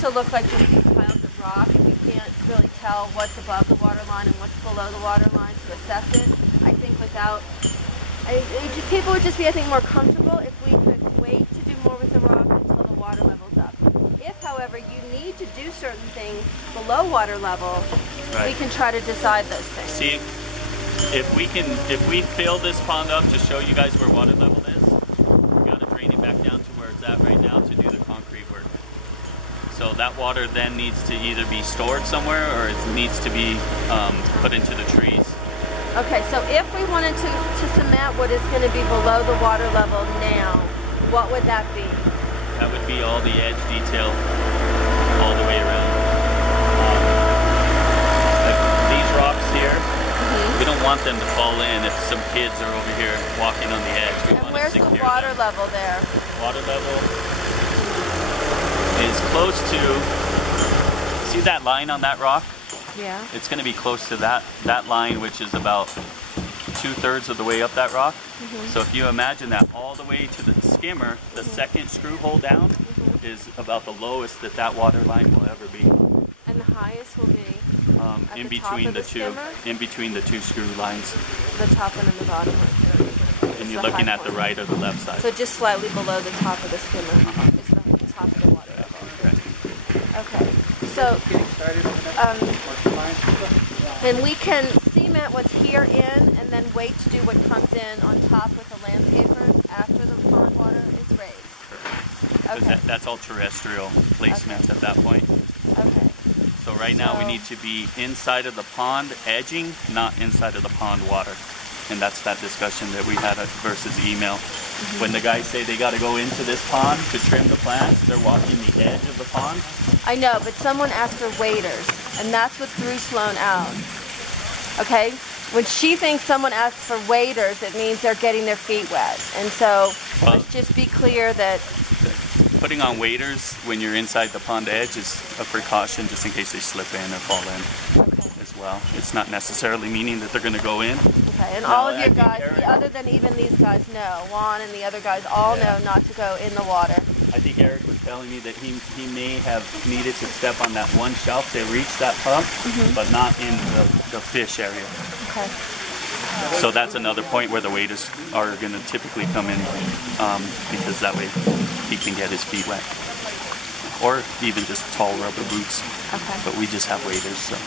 To look like just these piles of rock. We can't really tell what's above the water line and what's below the water line to assess it. I think people would just be, I think, more comfortable if we could wait to do more with the rock until the water level's up. If, however, you need to do certain things below water level, we can try to decide those things. See, if we fill this pond up to show you guys where water level is, we got to drain it back down to where it's at right now to do the concrete work. So that water then needs to either be stored somewhere or it needs to be put into the trees. Okay, so if we wanted to cement what is going to be below the water level now, what would that be? That would be all the edge detail all the way around. Like these rocks here, we don't want them to fall in if some kids are over here walking on the edge. And where's the water level there? Water level is close to, see that line on that rock? Yeah. It's going to be close to that line, which is about 2/3 of the way up that rock. So if you imagine that all the way to the skimmer, the second screw hole down is about the lowest that water line will ever be. And the highest will be in between the two, in between the two screw lines. The top one and the bottom one. And you're looking at the right or the left side. So just slightly below the top of the skimmer is the top of the water level. Okay. So, and we can cement what's here in and then wait to do what comes in on top with the landscaper after the pond water is raised. Okay. That's all terrestrial placement at that point. Okay. So right now we need to be inside of the pond edging, not inside of the pond water. And that's that discussion that we had versus email. When the guys say they got to go into this pond to trim the plants, they're walking the edge of the pond. I know, but someone asked for waders, and that's what threw Sloan out. Okay? When she thinks someone asked for waders, it means they're getting their feet wet. And so let's just be clear that putting on waders when you're inside the pond edge is a precaution just in case they slip in or fall in as well. It's not necessarily meaning that they're going to go in. Okay, and all of your guys, other than even these guys, know. Juan and the other guys all know not to go in the water. I think Eric was telling me that he may have needed to step on that one shelf to reach that pump, but not in the fish area. Okay. So that's another point where the waders are going to typically come in because that way he can get his feet wet. Or even just tall rubber boots. Okay. But we just have waders, so.